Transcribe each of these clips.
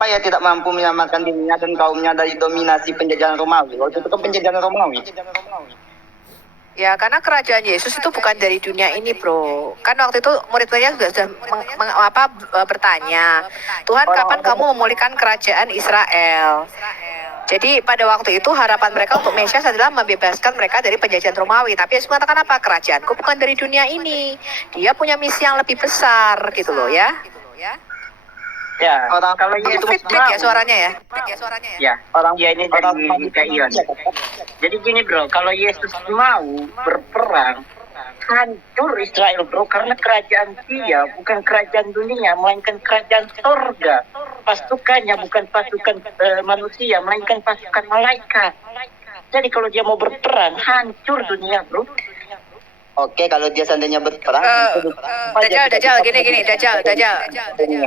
Supaya tidak mampu menyelamatkan dirinya dan kaumnya dari dominasi penjajahan Romawi. Waktu itu kan penjajahan Romawi. Ya, karena kerajaan Yesus itu bukan dari dunia ini, bro. Kan waktu itu murid-muridnya sudah bertanya, Tuhan, kapan kamu memulihkan kerajaan Israel? Jadi pada waktu itu harapan mereka untuk Mesias adalah membebaskan mereka dari penjajahan Romawi. Tapi Yesus mengatakan apa? Kerajaanku bukan dari dunia ini. Dia punya misi yang lebih besar, gitu loh ya. Ya, Orang kalau Itu Yesus feedback ya suaranya ya. ya, orang ya ini dari Kaion. Jadi gini bro, kalau Yesus mau berperang, hancur Israel bro, karena kerajaan dia bukan kerajaan dunia, melainkan kerajaan surga. Pasukannya bukan pasukan manusia, melainkan pasukan malaikat. Jadi kalau dia mau berperang, hancur dunia bro. Oke, kalau dia seandainya berperang, Dajjal, gini,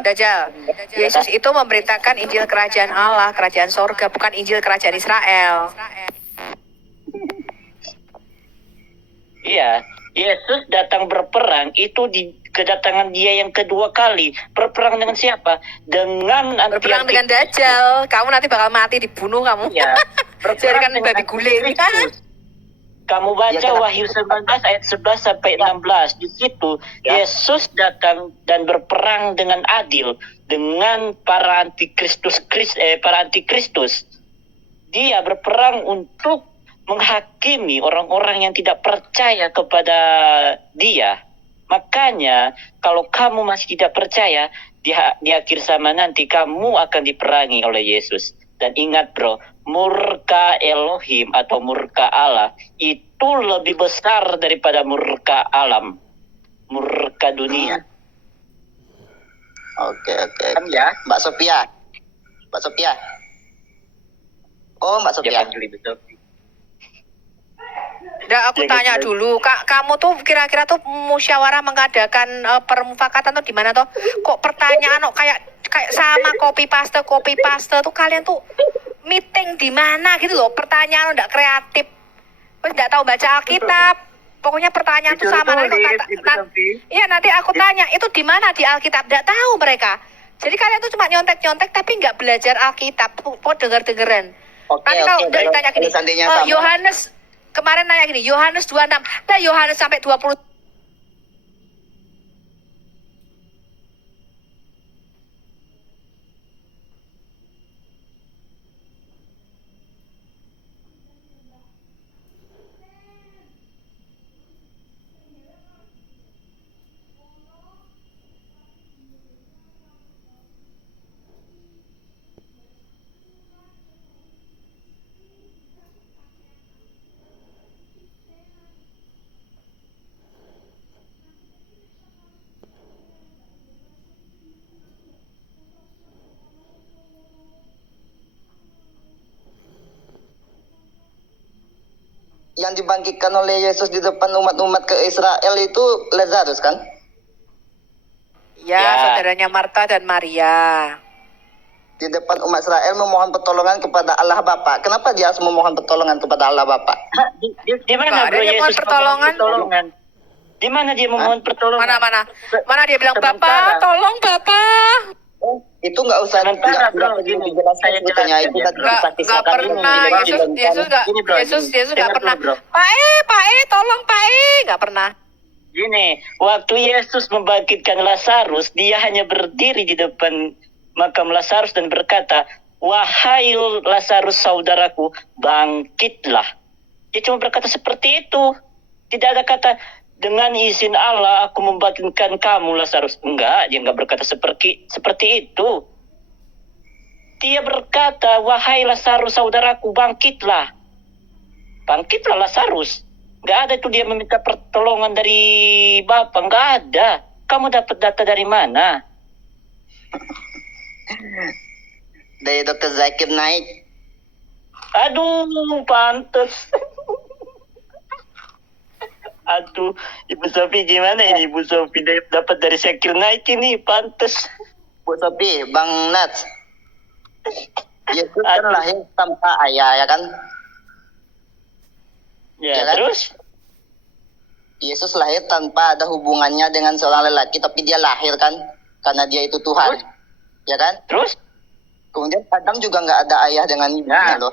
Dajjal. Yesus itu memberitakan Injil kerajaan Allah, kerajaan sorga, bukan Injil kerajaan Israel. Iya, Yesus datang berperang itu di kedatangan dia yang kedua kali. Berperang dengan siapa? Dengan berperang dengan Dajjal. Kamu nanti bakal mati, dibunuh kamu. Iya, berperang dengan babi guling. Kamu baca Wahyu 19 ayat 11 sampai 16. Di situ Yesus datang dan berperang dengan adil dengan para antikristus. Dia berperang untuk menghakimi orang-orang yang tidak percaya kepada dia. Makanya kalau kamu masih tidak percaya, di akhir zaman nanti kamu akan diperangi oleh Yesus. Dan ingat bro, murka Elohim atau murka Allah itu lebih besar daripada murka alam, murka dunia. Oke. Kan ya, Mbak Sophia. Oh, Mbak Sophia. Udah aku tanya dulu, Kak, kamu tuh kira-kira tuh musyawarah mengadakan permufakatan tuh di mana tuh? Kok pertanyaan kayak sama copy paste tuh kalian tuh meeting di mana gitu loh? Pertanyaan udah kreatif. Terus enggak tahu baca Alkitab. Pokoknya pertanyaan tuh sama nanti aku tanya, itu di mana di Alkitab? Enggak tahu mereka. Jadi kalian tuh cuma nyontek tapi nggak belajar Alkitab. Kok denger-dengeran. Nanti kalau udah ditanya gini, Yohanes kemarin nanya gini, Yohanes 26. Nah, Yohanes sampai 20. Yang dibangkitkan oleh Yesus di depan umat-umat ke Israel itu Lazarus kan? Ya, saudaranya Marta dan Maria. Di depan umat Israel memohon pertolongan kepada Allah Bapa. Kenapa dia harus memohon pertolongan kepada Allah Bapa? Di mana bro Yesus pertolongan? Di mana dia memohon pertolongan? Mana dia bilang, Bapak, tolong Bapak. Itu nggak usah dijelaskan sebetulnya, itu nggak pernah. Yesus nggak pernah. Pak tolong Pak nggak pernah. Gini, waktu Yesus membangkitkan Lazarus, dia hanya berdiri di depan makam Lazarus dan berkata, wahai Lazarus saudaraku, bangkitlah. Dia cuma berkata seperti itu. Tidak ada kata, dengan izin Allah aku membangkitkan kamu Lazarus. Enggak, dia enggak berkata seperti itu. Dia berkata, wahai Lazarus saudaraku, bangkitlah. Bangkitlah Lazarus. Enggak ada itu dia meminta pertolongan dari Bapa, enggak ada. Kamu dapat data dari mana? Dari Dr. Zakir Naik. Aduh, pantes. Aduh, Ibu Sofi gimana ini? Ibu Sofi dapat dari Zakir Naik ini, pantes. Bu Sofi, Bang Nats. Yesus kan lahir tanpa ayah, ya kan? Ya kan? Terus? Yesus lahir tanpa ada hubungannya dengan seorang lelaki, tapi dia lahir kan? Karena dia itu Tuhan. Terus? Ya kan? Terus? kemudian Adam juga nggak ada ayah dengan ibunya loh.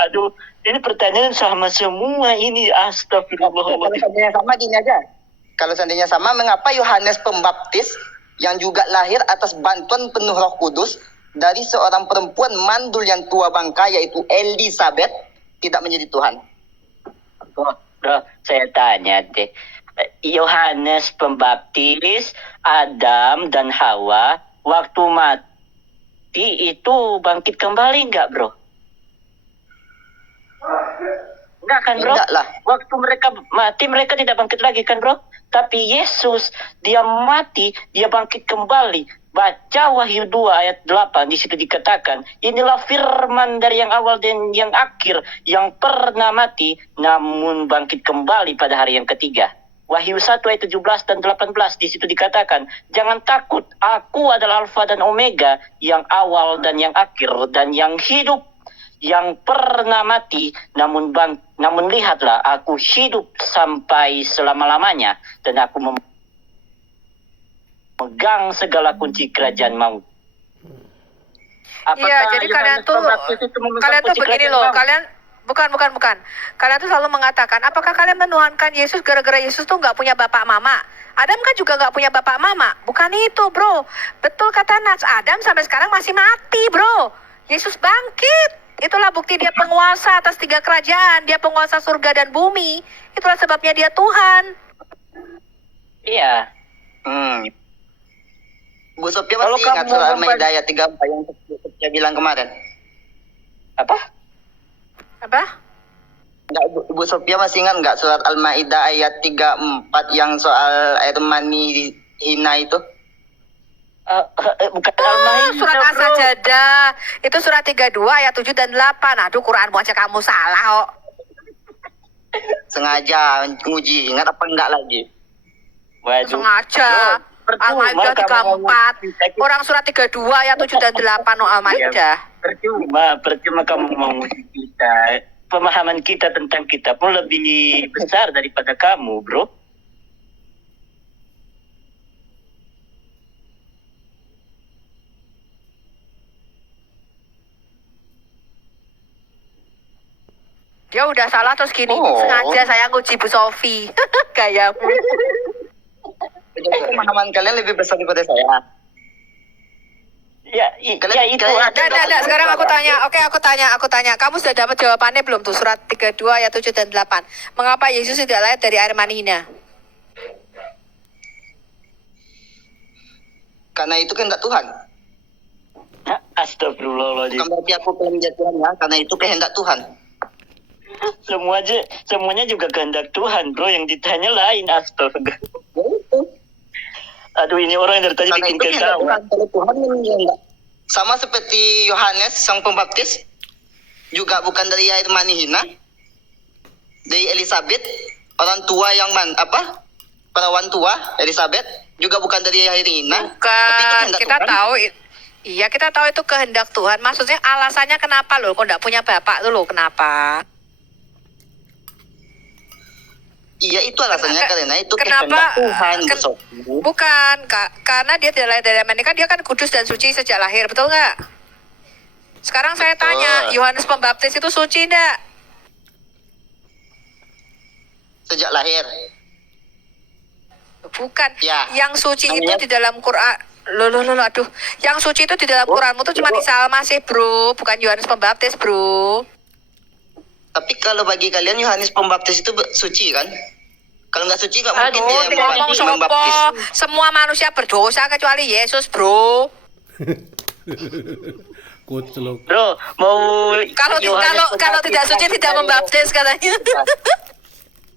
Aduh, ini pertanyaan sama semua ini. Kalau Astagfirullahaladzim. seandainya sama gini aja. Kalau seandainya sama, mengapa Yohanes Pembaptis yang juga lahir atas bantuan penuh Roh Kudus dari seorang perempuan mandul yang tua bangka yaitu Elizabeth tidak menjadi Tuhan? Bro, saya tanya deh. Yohanes Pembaptis, Adam dan Hawa waktu mati itu bangkit kembali nggak, bro? Enggak kan, bro? Tidak lah. Waktu mereka mati, mereka tidak bangkit lagi kan, bro? Tapi Yesus, dia mati, dia bangkit kembali. Baca Wahyu 2 ayat 8, di situ dikatakan, inilah firman dari yang awal dan yang akhir, yang pernah mati, namun bangkit kembali pada hari yang ketiga. Wahyu 1 ayat 17 dan 18, di situ dikatakan, jangan takut, aku adalah Alfa dan Omega, yang awal dan yang akhir, dan yang hidup, yang pernah mati, namun lihatlah, aku hidup sampai selama-lamanya, dan aku memegang segala kunci kerajaan maut. Iya, jadi kalian tuh begini loh, kalian bukan. Kalian tuh selalu mengatakan, apakah kalian menuhankan Yesus gara-gara Yesus tuh nggak punya bapak mama? Adam kan juga nggak punya bapak mama. Bukan itu, bro. Betul kata Nats, Adam sampai sekarang masih mati, bro. Yesus bangkit. Itulah bukti dia penguasa atas 3 kerajaan. Dia penguasa surga dan bumi. Itulah sebabnya dia Tuhan. Iya. Bu Sophia Kalau masih ingat kamu surat Al-Maidah ayat 34 yang saya bilang kemarin? Apa? Enggak, Bu Sophia masih ingat nggak surat Al-Maidah ayat 34 yang soal air mani hina itu? Bukan Oh, Al-Maidah, surat bro. As-Sajadah. Itu surat 32 ayat 7 dan 8. Aduh, Quranmu aja kamu salah, kok. Sengaja nguji, ingat apa enggak lagi? Waduh. Sengaja. Percuma Al-Maidah kamu 34. Orang surat 32 ayat 7 dan 8 no Al-Maidah. Percuma kamu mau nguji kita. Pemahaman kita tentang kita pun lebih besar daripada kamu, bro. Dia udah salah terus gini. Oh. Sengaja saya nguji Bu Sofi. Kayamu. Jadi pemahaman kalian lebih besar daripada saya. Ya, ya itu ada. Nah, sekarang aku tanya. Oke, aku tanya. Kamu sudah dapat jawabannya belum tuh? Surat 32 ayat 7 dan 8. Mengapa Yesus tidak lahir dari air mani hina? Karena itu kehendak Tuhan. Astagfirullahaladzim. Bukan berarti aku klaim menjadi Tuhan ya, karena itu kehendak Tuhan. Semuanya juga kehendak Tuhan, bro. Yang ditanya lain, astaga. Ya itu. Aduh, ini orang yang dari tadi Karena bikin itu kehendak ketawa. Tuhan. Kalau Tuhan mengehendak. Sama seperti Yohanes sang pembaptis, juga bukan dari air mani hina, dari Elizabeth, orang tua yang perawan tua Elizabeth, juga bukan dari air hina. Tapi itu Bukan, kehendak kita Tuhan. tahu. Iya, kita tahu itu kehendak Tuhan. Maksudnya alasannya kenapa loh? Kok nggak punya bapak tuh loh? Kenapa? Iya, itu alasannya karena itu Kenapa? kehendak Tuhan. Bu Ken- Sophie. Bukan, karena dia tidak lahir dari mani kan dia kan kudus dan suci sejak lahir, betul nggak? Sekarang saya Betul. tanya, Yohanes Pembaptis itu suci nggak? Sejak lahir. Bukan. Ya. Yang suci itu Namanya- di dalam Quran. Loh, aduh. Yang suci itu di dalam Quranmu tuh cuma Isa Al-Masih, bro. Bukan Yohanes Pembaptis, bro. Tapi kalau bagi kalian Yohanes Pembaptis itu suci kan? Kalau nggak suci nggak mungkin Aduh, dia yang Ngomong sopo, membaptis. semua manusia berdosa kecuali Yesus, bro. Kucluk. Bro, mau Kalau Yohanes kalau tidak Pembaptis suci lahir tidak dari- membaptis katanya.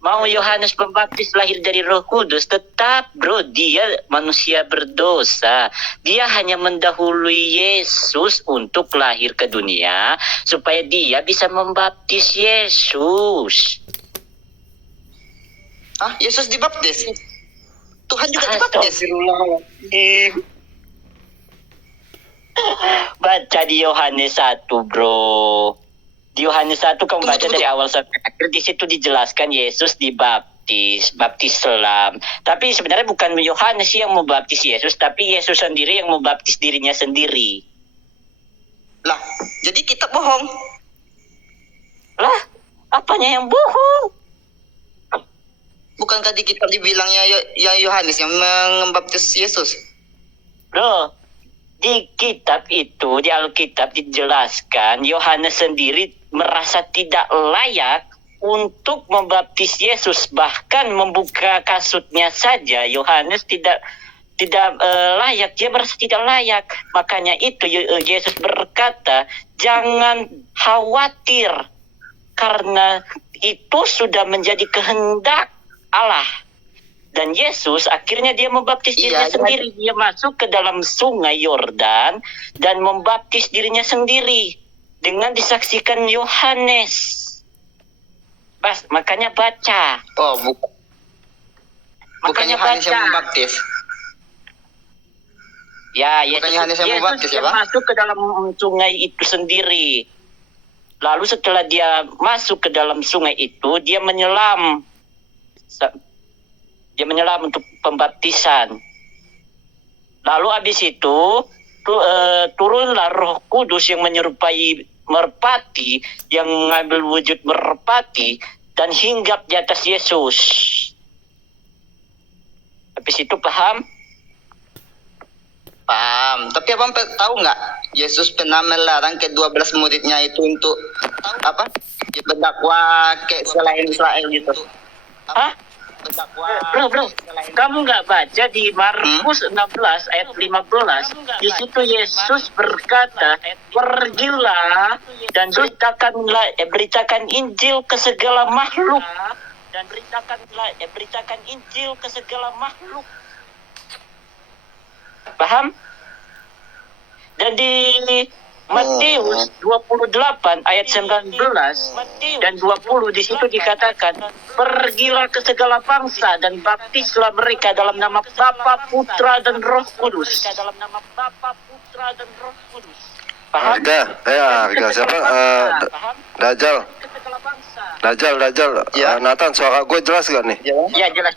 Mau Yohanes Pembaptis lahir dari Roh Kudus, tetap bro, dia manusia berdosa. Dia hanya mendahului Yesus untuk lahir ke dunia supaya dia bisa membaptis Yesus. Hah? Yesus dibaptis? Tuhan juga dibaptis? Astagfirullahaladzim. Baca di Yohanes 1, bro. Di Yohanes 1 kamu baca Tunggu. dari awal sampai akhir. Di situ dijelaskan Yesus dibaptis, baptis selam. Tapi sebenarnya bukan Yohanes yang membaptis Yesus, tapi Yesus sendiri yang membaptis dirinya sendiri. Lah, jadi kita bohong. Lah, apanya yang bohong? Bukankah di kitab dibilangnya yang Yohanes yang membaptis Yesus? Loh, di kitab itu, di Alkitab dijelaskan Yohanes sendiri merasa tidak layak untuk membaptis Yesus, bahkan membuka kasutnya saja Yohanes tidak layak, dia merasa tidak layak. Makanya itu Yesus berkata, jangan khawatir karena itu sudah menjadi kehendak Allah. Dan Yesus akhirnya dia membaptis dirinya sendiri. Dia masuk ke dalam sungai Yordan dan membaptis dirinya sendiri dengan disaksikan Yohanes. Pas, makanya baca. Oh, bukan Makanya Yohanes baca. yang membaptis. Ya, Yesus, Bukan Yohanes yang membaptis, ya, dia Pak? masuk ke dalam sungai itu sendiri. Lalu setelah dia masuk ke dalam sungai itu, dia menyelam. Dia menyelam untuk pembaptisan. Lalu habis itu turunlah Roh Kudus yang menyerupai merpati, yang mengambil wujud merpati dan hinggap di atas Yesus. Habis itu paham? Paham. Tapi abang tahu nggak? Yesus pernah melarang ke-12 muridnya itu untuk apa? Berdakwah ke selain Israel gitu. Hah? Bro, kamu nggak baca di Markus 16 ayat 15? Di situ Yesus berkata, pergilah dan beritakan Injil ke segala makhluk. Dan beritakan Injil ke segala makhluk. Paham? Dan di Matius 28 ayat 19 dan 20 di situ dikatakan, pergilah ke segala bangsa dan baptislah mereka dalam nama Bapa, Putra dan Roh Kudus. Paham? Harga siapa? Dajjal. Ya. Nathan, suara gue jelas gak nih? Ya, jelas.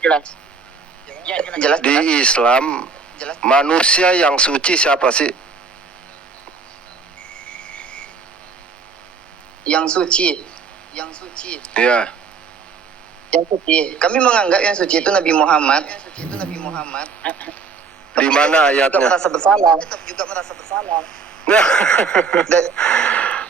Jelas. Di Islam, manusia yang suci siapa sih? Yang suci. Iya. Yang suci. Kami menganggap yang suci itu Nabi Muhammad. Di mana Juga ayatnya? merasa bersalah.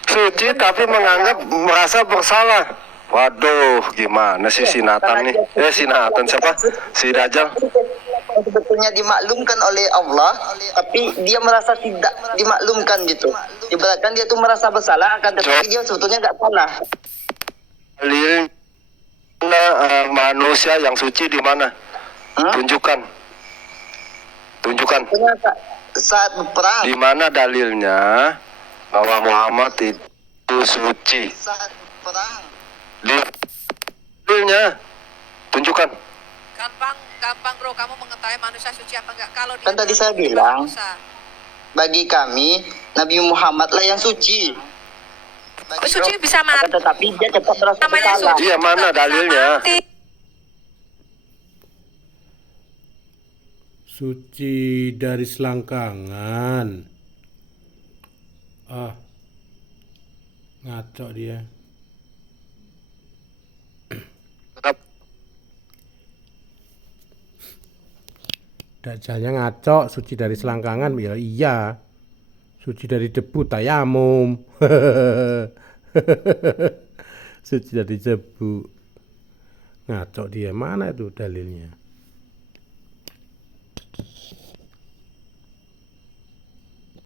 Suci tapi menganggap merasa bersalah. Waduh, gimana sih si Nathan nih? Si Nathan siapa? Si Dajjal. Sebetulnya dimaklumkan oleh Allah, tapi dia merasa tidak dimaklumkan gitu. Ibaratkan dia tuh merasa bersalah, akan tetapi dia sebetulnya nggak salah. Dalil manusia yang suci di mana? Tunjukkan. Ternyata saat berperang. Di mana dalilnya bahwa Muhammad itu suci? Saat berperang. Dalilnya tunjukkan. Gampang bro, kamu mengetahui manusia suci apa enggak? Kalau dia Kan tadi saya bilang, berdosa. bagi kami Nabi Muhammad lah yang suci. Suci bisa mati. Tetapi dia tetap merasa Namanya bersalah. suci Iya, juga mana bisa dalilnya? mati. Suci dari selangkangan. Ngaco dia. Tetap Dajjalnya ngaco, suci dari selangkangan. Ya iya. Suci dari debu, tayamum. Suci dari debu. Ngaco dia, mana itu dalilnya?